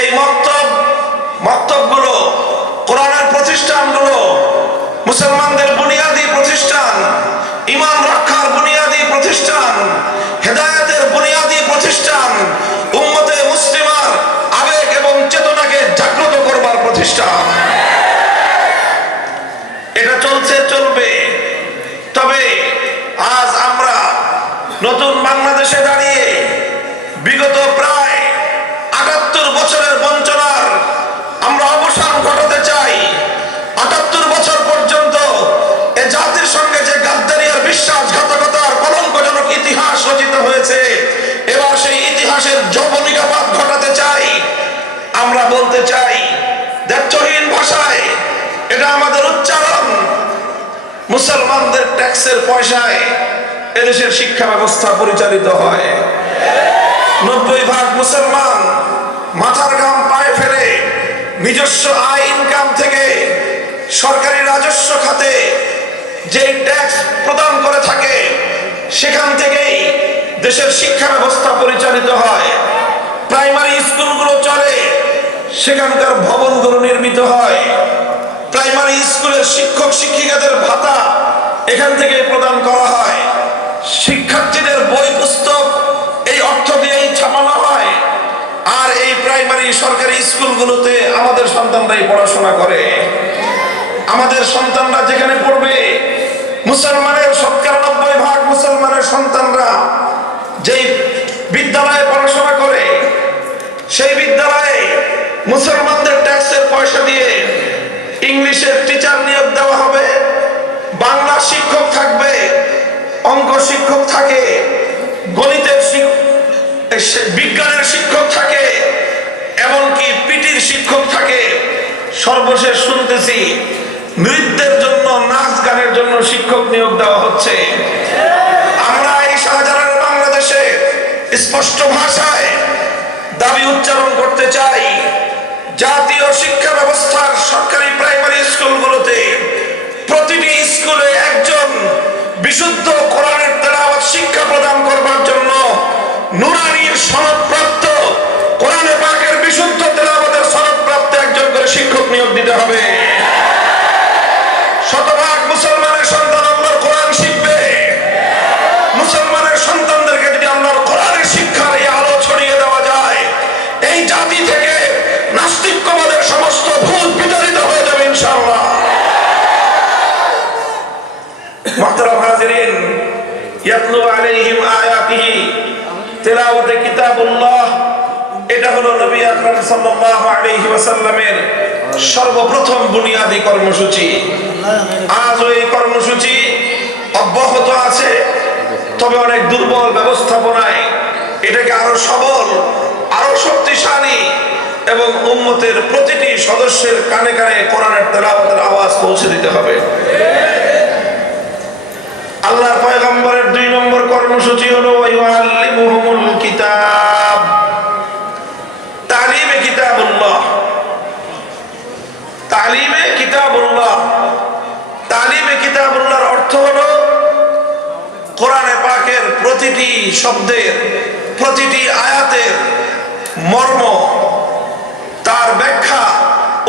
এই মক্তবগুলো, কোরআনের প্রতিষ্ঠানগুলো মুসলমানদের বুনিয়াদী প্রতিষ্ঠান, ঈমান রক্ষার বুনিয়াদী প্রতিষ্ঠান, হেদায়েতের বুনিয়াদী প্রতিষ্ঠান, উম্মতে মুসলিমার আবেগ এবং চেতনাকে জাগ্রত করবার প্রতিষ্ঠান। এটা চলছে, চলবে। তবে আজ আমরা নতুন বাংলাদেশে দাঁড়িয়ে বিগত প্রায় ৭৮ বছরের বঞ্চনার আমরা অবসান ঘটাতে চাই। ৭৮ বছর পর্যন্ত এ জাতির সঙ্গে যে গাদ্দারি আর বিশ্বাসঘাতকতার কলঙ্কজনক ইতিহাস রচিত হয়েছে, এবার সেই ইতিহাসের যৌবনিকাপাত ঘটাতে চাই। আমরা বলতে চাই দ্ব্যর্থহীন ভাষায়, এটা আমাদের উচ্চারণ, মুসলমানদের ট্যাক্সের পয়সায় এদেশের শিক্ষা ব্যবস্থা পরিচালিত হয়। ৯০% মুসলমান মাথার ঘাম পায়ে ফেলে নিজস্ব আয় ইনকাম থেকে সরকারি রাজস্ব খাতে যে ট্যাক্স প্রদান করে থাকে, সেখান থেকেই দেশের শিক্ষা ব্যবস্থা পরিচালিত হয়। প্রাইমারি স্কুলগুলো চলে, সেখানকার ভবনগুলো নির্মিত হয়। প্রাইমারি স্কুলের শিক্ষক শিক্ষিকাদের ভাতা এখান থেকে প্রদান করা হয়। শিক্ষার্থীদের বই পুস্তক এই অর্থ দিয়েই ছাপানো হয়। আর এই প্রাইমারি সরকারি স্কুলগুলোতে আমাদের সন্তানরাই পড়াশোনা করে। আমাদের সন্তানরা যেখানে পড়বে, মুসলমানের ৯০% মুসলমানের সন্তানরা যেই বিদ্যালয়ে পড়াশোনা করে, সেই বিদ্যালয়ে মুসলমানদের ট্যাক্সের পয়সা দিয়ে ইংলিশের টিচার নিয়োগ দেওয়া হবে, বাংলা শিক্ষক থাকবে, অঙ্ক শিক্ষক থাকে, গণিতের বিজ্ঞানের শিক্ষক থাকে, এমনকি পিটির শিক্ষক থাকে। সর্বশেষ শুনতেছি নৃত্যের জন্য, নাচ গানের জন্য শিক্ষক নিয়োগ দেওয়া হচ্ছে। আমরা এই শাহজালাল বাংলাদেশে স্পষ্ট ভাষায় দাবি উচ্চারণ করতে চাই, জাতীয় শিক্ষা ব্যবস্থার সরকারি প্রাইমারি স্কুলগুলোতে প্রতিটি স্কুলে একজন বিশুদ্ধ কোরআনের তেলাওয়াত শিক্ষা প্রদান করবার জন্য নুরানির সনদপ্রাপ্ত, কোরআনে পাকের বিশুদ্ধ তেলাওয়াতের সনদপ্রাপ্ত একজন করে শিক্ষক নিয়োগ দিতে হবে। ১০০% মুসলমানের সন্তান আল্লাহর কোরআন শিখবে। মুসলমানের সন্তানদেরকে যদি আল্লাহর কোরআনের শিক্ষার এই আলো ছড়িয়ে দেওয়া যায়, এই জাতি থেকে নাস্তিক্যবাদের সমস্ত ভূত বিতাড়িত হয়ে যাবে ইনশাআল্লাহ। মুহতারাম হাজিরিন, ইয়াতলু আলাইহিম আয়াতিহি, তিলাওয়াতে কিতাবুল্লাহ, এটা হলো নবী আকরাম সাল্লাল্লাহু আলাইহি ওয়াসাল্লামের সর্বপ্রথম বুনিয়াদী কর্মসূচি। আজও এই কর্মসূচি অব্যাহত আছে, তবে অনেক দুর্বল ব্যবস্থাপনায় এটাকে আরো সবল, আরো শক্তিশালী এবং উম্মতের প্রতিটি সদস্যের কানে কানে কোরআনের তেলাওয়াতের আওয়াজ পৌঁছে দিতে হবে। আল্লাহর পয়গম্বরের ২ নম্বর কর্মসূচি হলো ওয়াইউআল্লিমুহুমুল কিতাব, তালিমে কিতাবুল্লাহ। তালিমে কিতাবুল্লাহ, তালিমে কিতাবুল্লাহর অর্থ হলো কোরআনে পাকের প্রতিটি শব্দের, প্রতিটি আয়াতের মর্ম, তার ব্যাখ্যা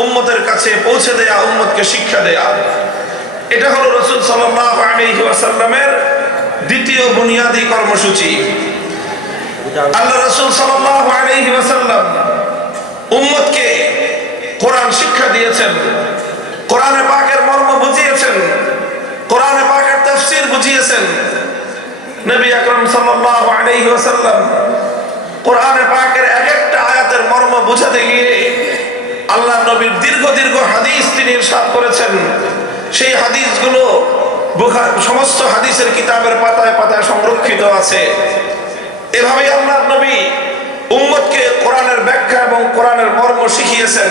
উম্মতের কাছে পৌঁছে দেয়া, উম্মতকে শিক্ষা দেয়া। এটা হলো রাসূল সাল্লাল্লাহু আলাইহি ওয়াসাল্লামের দ্বিতীয় বুনিয়াদী কর্মসূচি। আল্লাহ রাসূল সাল্লাল্লাহু আলাইহি ওয়াসাল্লাম উম্মতকে কোরআন শিক্ষা দিয়েছেন, কোরআনে পাকের মর্ম বুঝিয়েছেন, কোরআনে পাকের তাফসীর বুঝিয়েছেন। নবী আকরাম সাল্লাল্লাহু আলাইহি ওয়াসাল্লাম কোরআনে পাকের এক একটা আয়াতের মর্ম বুঝাতে গিয়ে আল্লাহ নবীর দীর্ঘ দীর্ঘ হাদিস তিনি ইরশাদ করেছেন। সেই হাদিসগুলো সমস্ত হাদিসের কিতাবের পাতায় পাতায় সংরক্ষিত আছে। এভাবেই আল্লাহ নবী উম্মতকে কোরআনের ব্যাখ্যা এবং কোরআনের মর্ম শিখিয়েছেন।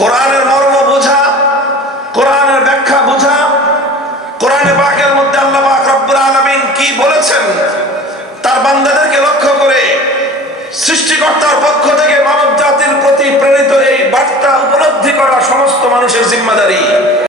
কোরআনের মর্ম বোঝা, কোরআনের ব্যাখ্যা বোঝা, কোরআনে পাকের মধ্যে আল্লাহ পাক রব্বুল আলামিন কি বলেছেন তার বান্দাদেরকে লক্ষ্য করে সৃষ্টিকর্তার পক্ষ থেকে মানব জাতির প্রতি প্রেরিত এই বার্তা উপলব্ধি করা সমস্ত মানুষের জিম্মাদারি।